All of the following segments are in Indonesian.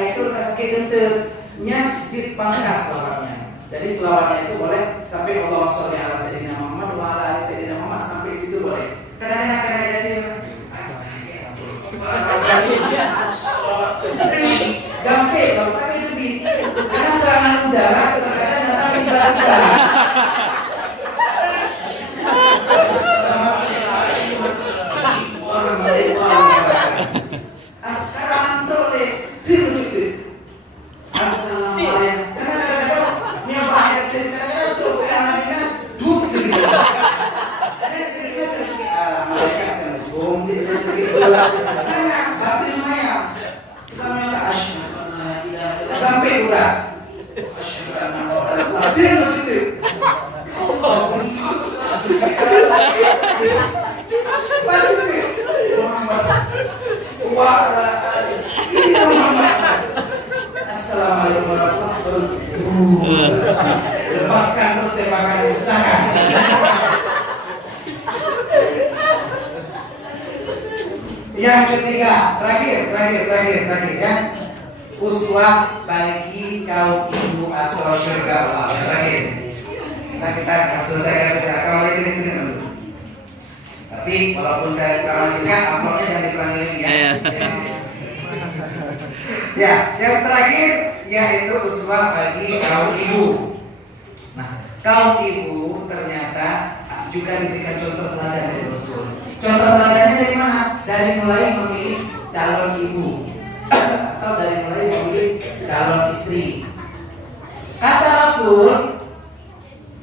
itu kaki dendemnya jid pangkas selawatnya. Jadi selawatnya itu boleh sampai Allahumma sholli ala sayyidina Muhammad wa ala ali sayyidina Muhammad, sampai situ boleh. Kadang-kadang gampang kalau tapi lebih karena serangan udara terkadang datang tiba-tiba. Sampai udah Assalamualaikum warahmatullahi wabarakatuh. Lepaskan terus tembakan, silakan. Yang ketiga, terakhir ya. Uswah bagi kaum ibu asal surga Allah. Terakhir. Kita selesaikan saja. Kalau ini dulu. Tapi walaupun saya ceramah singkat, amplopnya jangan dikurangi lagi ya. Ya, yang terakhir yaitu uswah bagi kaum ibu. Nah, kaum ibu ternyata juga diberikan contoh teladan dari Rasul. Contoh teladannya dari mana? Dari mulai memilih calon ibu atau dari mulai memilih calon istri. Kata Rasul,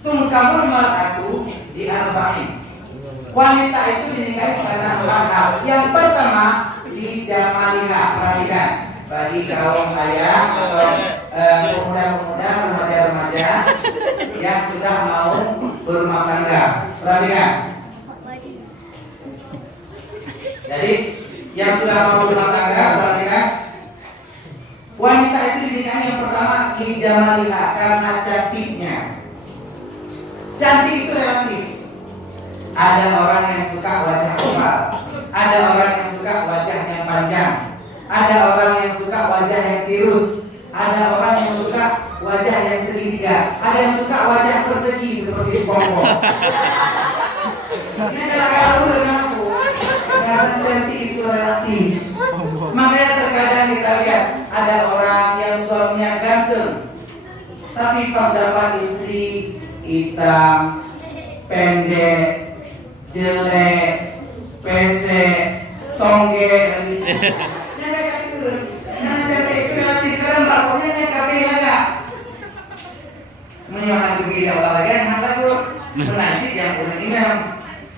tungkamul mar'atu di arba'in. Wanita itu dinikahi karena 4 hal. Yang pertama, di jamaliha. Perhatikan, bagi kaum ayah atau pemuda-pemuda, remaja-remaja yang sudah mau berumah tangga. Perhatikan. Jadi yang sudah mau berumah tangga, perhatikan. Wanita itu dinikahi yang pertama di jamaliha, karena cantiknya. Cantik itu relatif. Ada orang yang suka wajah oval, ada orang yang suka wajah yang panjang, ada orang yang suka wajah yang tirus, ada orang yang suka wajah yang segitiga, ada yang suka wajah persegi seperti SpongeBob. Ini adalah kalau dengan aku, karena cantik itu relatif. Makanya terkadang kita lihat ada orang yang suaminya ganteng, tapi pas dapat istri hitam, pendek, jelek, pesek, tongge, karena cantik itu relatif. Karena bakunya nih kabeh laga menyohan kebida olahraga hata tuh menasib yang punya imam.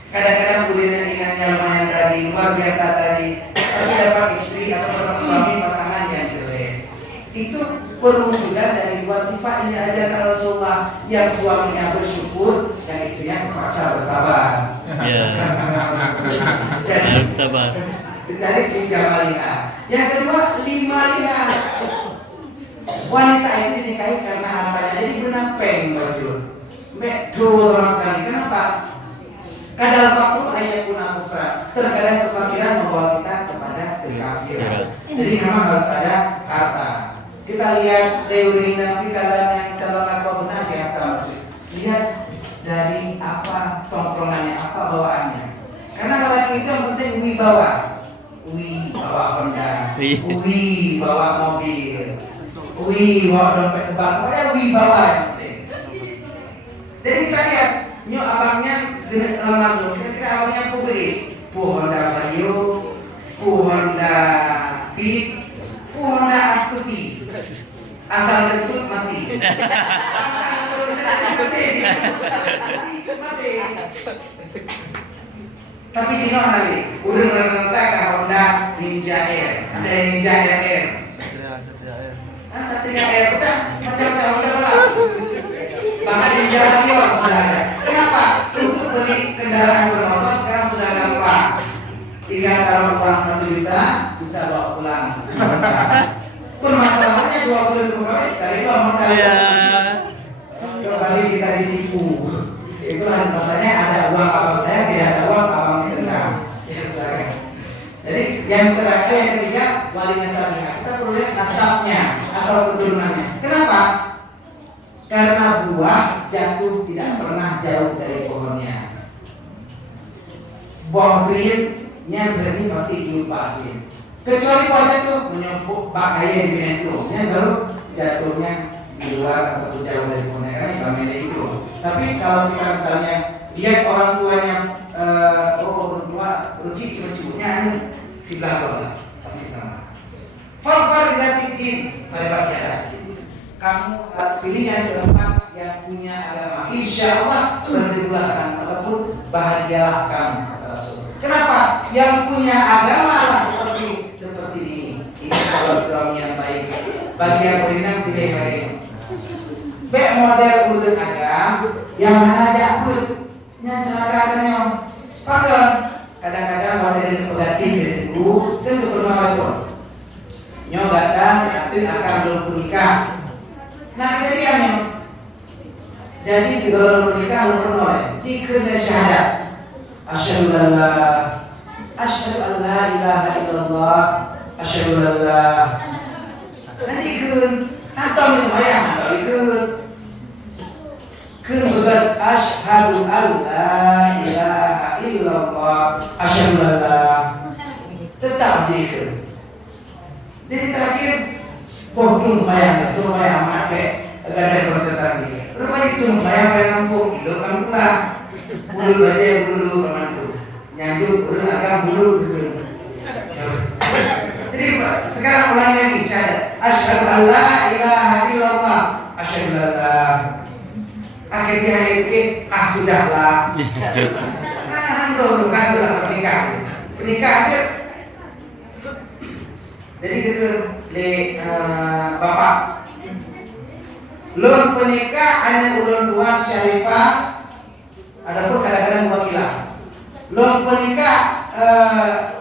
Kadang-kadang budaya ingatnya lumayan tadi, luar biasa tadi, tapi dapat istri atau dapat suami pasangan yang jelek. Itu perwujudan dari dua sifat ini aja Rasulullah, yang suaminya bersyukur dan istrinya terpaksa bersabar. Jadi harus sabar. Dicari di jamaliha. Yang kedua, limaliha. Wanita itu dinikahi karena hartanya. Jadi benar peng baju. Dulu sama sekali. Kenapa? Kadal fakru ayakuna kufran. Terkadang kefakiran membawa kita kepada kekafiran. Jadi memang harus ada harta. Kita lihat teori Nabi kalian yang calon apa benar siapa? Lihat dari apa tongkrongannya, apa bawaannya. Karena lelaki itu yang penting wibawa. Bawa Honda, bawa mobil, bawa dompet tebal. Pokoknya wibawa yang penting. Jadi kita lihat, nyok abangnya dengan lemah lu. Kira-kira abangnya pugri, Honda Vario, Honda Beat, Honda Astuti. Asal kentut mati. Tapi Cino nanti udah ngerti ke Honda Ninja Air. Ada Ninja Air. Satria Air udah macam-macam udah lah. Bahkan Ninja Vario sudah ada. Kenapa? Untuk beli kendaraan bermotor sekarang sudah gampang. Tinggal taruh uang 1 juta bisa bawa pulang. Pun masalahnya 20 ribu kali cari Honda. Kembali kita ditipu. Itulah bahasanya ada uang abang saya, tidak ada uang abang kita. Ya saudara. Jadi yang terakhir, yang ketiga wali nasabiyah. Kita perlu lihat nasabnya atau keturunannya. Kenapa? Karena buah jatuh tidak pernah jauh dari pohonnya. Pohonnya berarti pasti diupakin. Kecuali buah jatuh menyempuk bakaya di pintunya, baru jatuhnya di luar atau jauh dari pohonnya, karena bamele itu. Tapi kalau kita misalnya lihat orang tuanya, orang tua ruci cucunya ini fiblah pasti sama. Fal dilantikin taribat tiada. Kamu harus pilih yang keempat yang punya agama. Insya Allah berjumlah kamu ataupun bahagialah kamu, kata Rasul. Kenapa? Yang punya agama lah seperti ini. Ini kalau suami yang baik. Bagi yang beriman pilih hari ini. Baik model urut agama yang mana jakut, yang celaka katanya. Pakai kadang-kadang model yang pegatin dari itu kan untuk bermain pun. Nyogata sekali akan belum nikah. Nah kejadiannya, jadi segala menikah lu pernah jika ada syahadat asyhadu an la ilaha illallah asyhadu an la nanti ikut atau semuanya atau ikut kemudian asyhadu an la ilaha illallah asyhadu an la tetap ikut. Jadi terakhir bodoh semuanya mati gak ada konsentrasi. Rupanya itu semuanya yang nampung hidup kan pula bulu baca bulu pemandu nyanduk bulu agak bulu. Jadi sekarang ulangi lagi syahadat asyhadu an la ilaha illallah asyhadu an la. Akhirnya itu sudahlah. Bro kan pernikah dia. Jadi gitu bapak lun penikah hanya ulun dua syarifah, adapun kadang-kadang wakilah. Lun penikah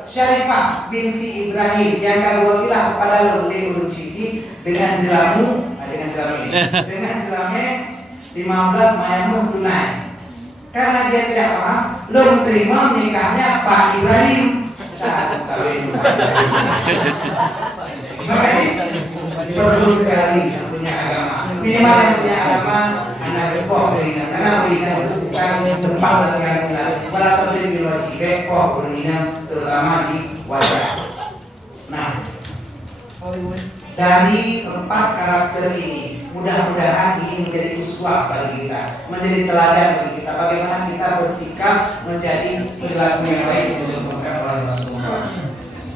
Syarifah binti Ibrahim yang kali wakilah kepada lun ulun Siti dengan jelamu dengan jelame 15 mayamuh tunai. Karena dia tidak paham, lun terima nikahnya Pak Ibrahim. Saat kawin makanya perlu sekali yang punya agama. Minimal yang punya agama anak depok berinan, karena berinan itu bukan tempat latihan silat. Walau terjadi di luar depok berinan terutama di wajah. Nah, dari 4 karakter ini, mudah-mudahan ini menjadi uswah bagi kita, menjadi teladan bagi kita. Bagaimana kita bersikap menjadi perilaku yang baik yang disebutkan oleh Rasulullah.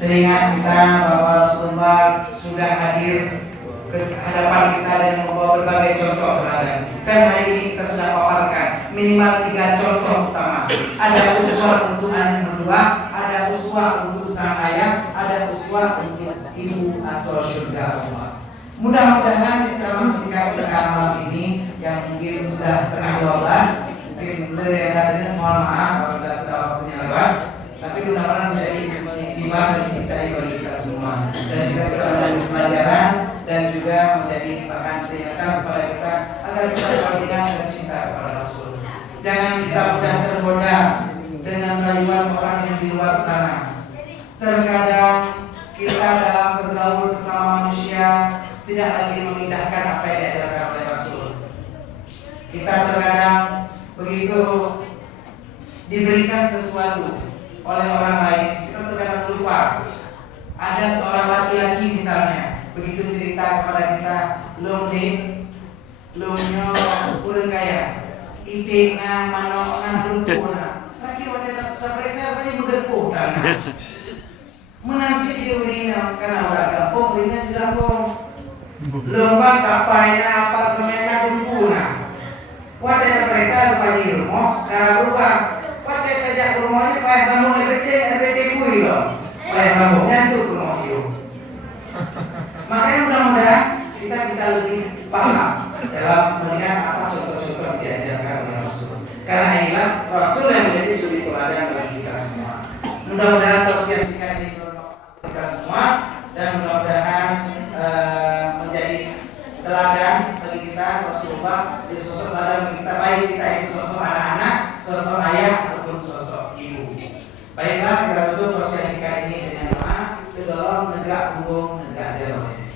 Teringat kita bahwa Rasulullah sudah hadir ke hadapan kita dengan membawa berbagai contoh teladan. Dan hari ini kita sudah paparkan minimal 3 contoh utama. Ada uswah untuk anak berdua, ada uswah untuk sang ayah, ada uswah untuk ibu asal surga Allah. Mudah-mudahan ceramah singkat kita malam ini yang mungkin sudah setengah 12, mungkin boleh yang ada mohon maaf apabila sudah waktunya lewat. Tapi mudah-mudahan menjadi iktibar dan intisari bagi kita semua, dan kita bisa mengambil pelajaran dan juga menjadi bahan peringatan kepada kita agar kita selalu ingat dan cinta kepada Rasul. Jangan kita mudah tergoda dengan rayuan orang yang di luar sana. Terkadang kita dalam bergaul sesama manusia tidak lagi mengindahkan apa yang diajarkan oleh Rasul. Kita terkadang begitu diberikan sesuatu oleh orang lain, kita terkadang lupa. Ada seorang laki-laki misalnya, begitu cerita kepada kita, lumnyo urang kaya, intina mano nandupuna. Kaki wanita terperiksa banyak begerpuh tanah. Menasib di urina karena orang kampung, urina di kampung. Lomba kapaina apartemennya dumpuna. Wadah terperiksa lupa di rumah, karena lupa. Wadah pajak rumahnya payah sambung RPT kui loh. Payah sambungnya itu rumah hidup. Makanya mudah-mudahan kita bisa lebih paham dalam melihat apa contoh-contoh yang diajarkan oleh Rasul. Karena inilah Rasul yang menjadi suri teladan bagi kita semua. Mudah-mudahan tausiah ini bermanfaat kita semua, dan mudah-mudahan menjadi teladan bagi kita. Rasulullah jadi sosok teladan bagi kita, baik kita itu sosok anak-anak, sosok ayah ataupun sosok ibu. Baiklah, kita tutup tausiah ini dengan doa. Segala negara punggung negara jalan.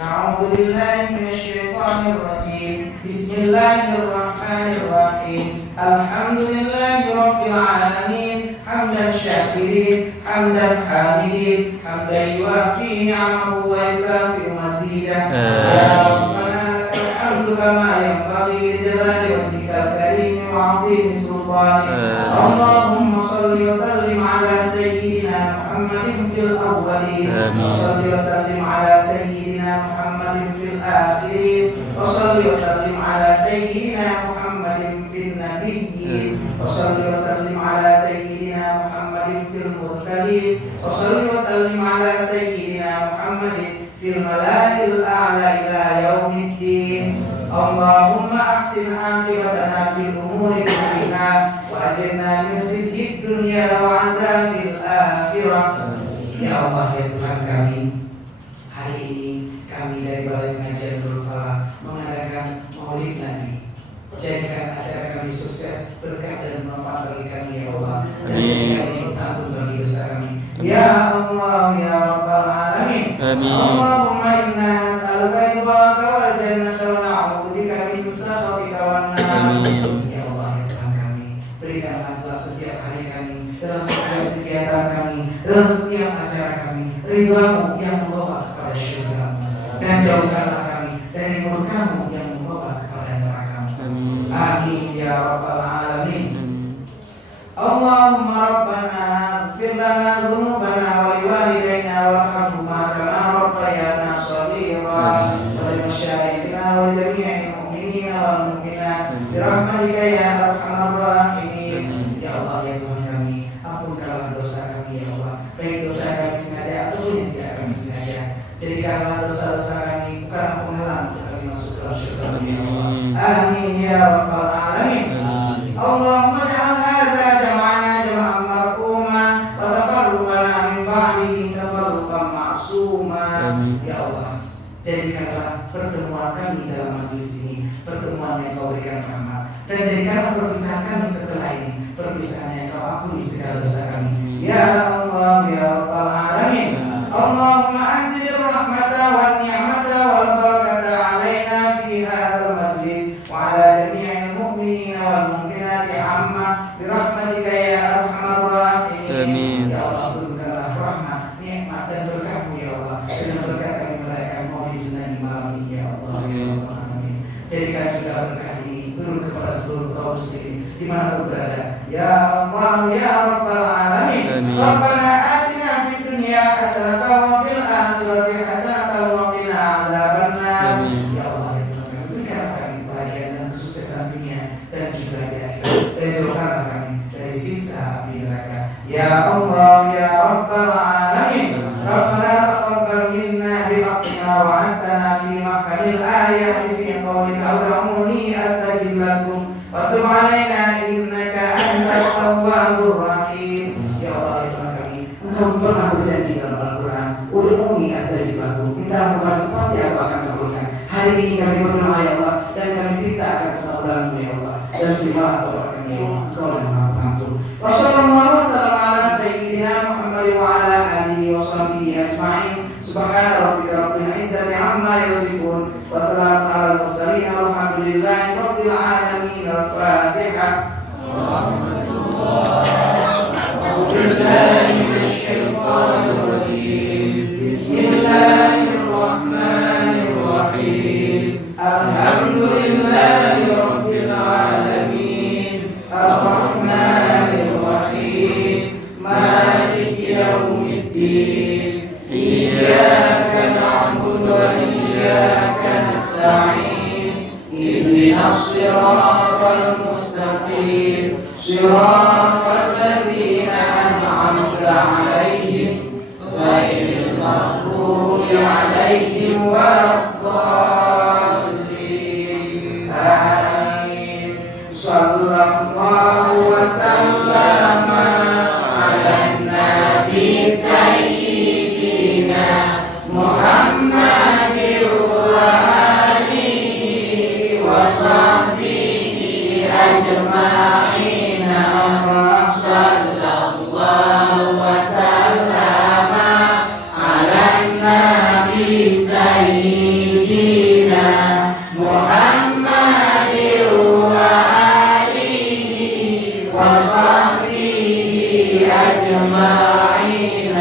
A'udzu billahi minasyaitonir rajim. Bismillahirrahmanirrahim. Alhamdulillahi rabbil alamin. Hamdan syakirin, hamdan hamidin, hamdan yuafi ni'amahu wa yukafi mazidah. Ya Rabbana lakal hamdu kama yanbaghi li jalali wajhikal karim wa 'azimi sultanik. Allahumma shalli wa sallim ala sayyidina Muhammadin fil awwalin wa shalli wa sallim ala sayyidina Muhammadin fil akhirin wa shalli wa sallim ala sayyidina Muhammadin fil nabiyyin wa shalli wa sallim ala sayyidina Muhammadin fil mursalin wa shalli wa sallim ala sayyidina Muhammadin fil malaa'il a'la ila yaumiddin. Allahumma ahsin aqibatana fil umuri kulliha wa ajirna min khizyid dunya wa 'adzabil akhirah. Ya Allah, ya Tuhan kami, hari ini kami dari Balai Pengajian Nurul Falah mengadakan Maulid Nabi. Jadikan acara kami sukses, berkah dan manfaat bagi kami ya Allah, dan jadikan ini ampun bagi dosa kami. Ya Allah, ya Rabbal Alamin. Allahumma inna nas'aluka ridhaka wal jannata wa na'udzubika min sakhatika wan nar. Ya Allah, ya Tuhan kami, berikanlah dalam setiap hari kami, dalam setiap kegiatan kami, dalam setiap acara kami, ridhamu yang membawa kepada syurga-Mu, dan jauhkanlah kami dari murka-Mu yang membawa kepada neraka-Mu. Amin ya Rabbal Alamin. Allahumma Rabbana ighfir lana dhunubana wa liwalidayna warhamhuma kama rabbayana shaghira wa limasyayikhina wa jami'il mu'minina wal mu'minat birahmatika ya arhamar rahimin. Ya Allah, ya Tuhan kami, ampunkanlah dosa kami ya Allah, baik dosa kami sengaja ataupun yang tidak kami sengaja. Jadikanlah dosa-dosa kami bukan penghalang untuk kami masuk dalam syurga-Mu ya Allah. Amin ya Rabbal Alamin. Allahumma ja'al hadza jam'ana jam'an marhuma wa tafarruqana min ba'dihi tafarruqan ma'suma. Ya Allah, jadikanlah pertemuan kami dalam majelis ini pertemuan yang Kau berikan rahmat, dan jadikanlah perpisahan kami setelah ini perpisahan yang Kau ampuni segala dosa kami. Ya Allah, ya Rabbal Alamin. Allahumma anzil rahmata wan ni'mata wal barakata alaina fi hadzal majlis wa ala jami'il mu'minina wal mu'minati amma birahmatika ya arhamar rahimin. Ya Allah, turunkanlah rahmat, nikmat dan berkah-Mu ya Allah, dengan berkat kami merayakan Maulid Nabi malam ini ya Allah. Amin. Jadikan juga berkah ini turun kepada seluruh kaum muslimin dimanapun berada. Ya Allah, ya Rabbal Alamin. Rabbana atina fid dunya hasanatan wa fil akhirati hasanatan wa qina adzabannar. Ya Allah, ya Tuhan, berikanlah kami kebahagiaan dan kesuksesan dunia dan juga di akhirat, dan jauhkanlah kami dari siksa api neraka. Ya Allah, ya Rabbal Alamin. Rabbana taqabbal minna bihaqqina wa antana fi mahkamil ayati fi qawlika ud'uni astajib lakum wa tub 'alaina innaka antat tawwabur rahim. Ya Allah, ya Tuhan kami, Engkau pernah berjanji dalam Al-Quran, ud'uni astajib lakum, minta kepadaku pasti Aku akan kabulkan. Hari ini kami berdoa ya Allah, dan kami minta akan ketahuan-Mu ya Allah, dan terimalah taubat kami, Engkau yang Maha Pengampun. Wa sallallahu wasallam ala sayyidina Muhammad wa ala alihi wa sahbihi ajma'in. Subhana rabbika rabbil izzati amma yasifun wa salamun alal mursalin walhamdulillahi rabbil alamin. Al-Fatihah. Bismillahirrahmanirrahim. Alhamdulillahi rabbil alamin. Ar-Rahmanir Rahim. Maliki yaumiddin. Iyyaka na'budu wa iyyaka nasta'in. Ihdinas siratal mustaqim. Shiratal ladzina an'amta 'alaihim ghairil maghdubi 'alaihim waladdallin. Amin. Sallallahu wa sallama 'alan nabi sayyidina Muhammadin wa alihi wa sahbihi ajma'in. Sallallahu wa sallama 'alan nabi sayyidina Muhammadin wa alihi wa sahbihi ajma'in.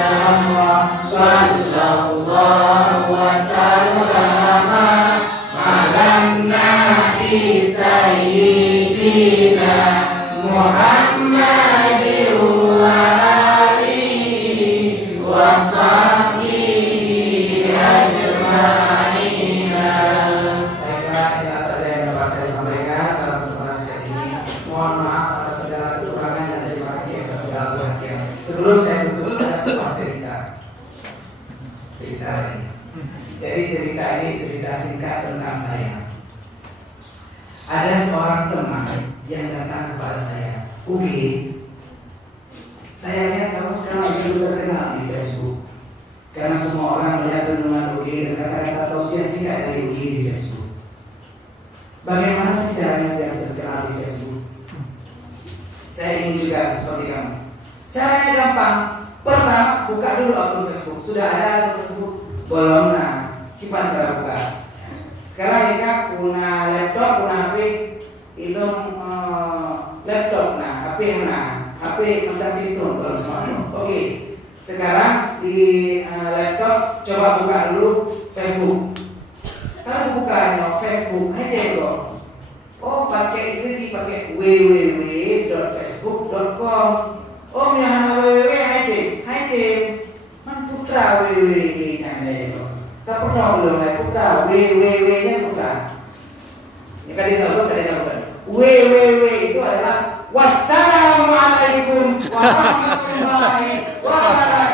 Sallallahu wa sallama ala nabi sayyidina Muhammadin wa alihi wa sahbihi ajma'in. Baiklah, inilah saja yang dapat saya sampaikan dalam kesempatan singkat ini. Mohon maaf atas segala kekurangan dan terima kasih atas segala perhatian. Sebelum saya tutup, ada sebuah cerita ini. Jadi cerita ini cerita singkat tentang saya. Ada seorang teman yang datang kepada saya, Ugi, saya lihat kamu sekarang begitu terkenal di Facebook. Karena semua orang melihat renungan Ugi dan kata-kata tausiah singkat dari Ugi di Facebook. Bagaimana sih caranya biar terkenal di Facebook? Saya ingin juga seperti kamu. Caranya gampang. Pertama, buka dulu akun Facebook. Sudah ada akun Facebook? Belum. Nah, gimana cara buka? Sekarang ya punya laptop, punya HP, itu laptop, nah HP HP mendap itu kalau smartphone. Oke. Sekarang di laptop coba buka dulu Facebook. Kalau buka Facebook, aja kok. Oh, pakai itu sih, pakai www.facebook.com. Oh, misalnya www man putra www nya itu. Tak pernah belum putra www-nya putra. Ini kadang www itu adalah wassalamualaikum warahmatullahi wabarakatuh.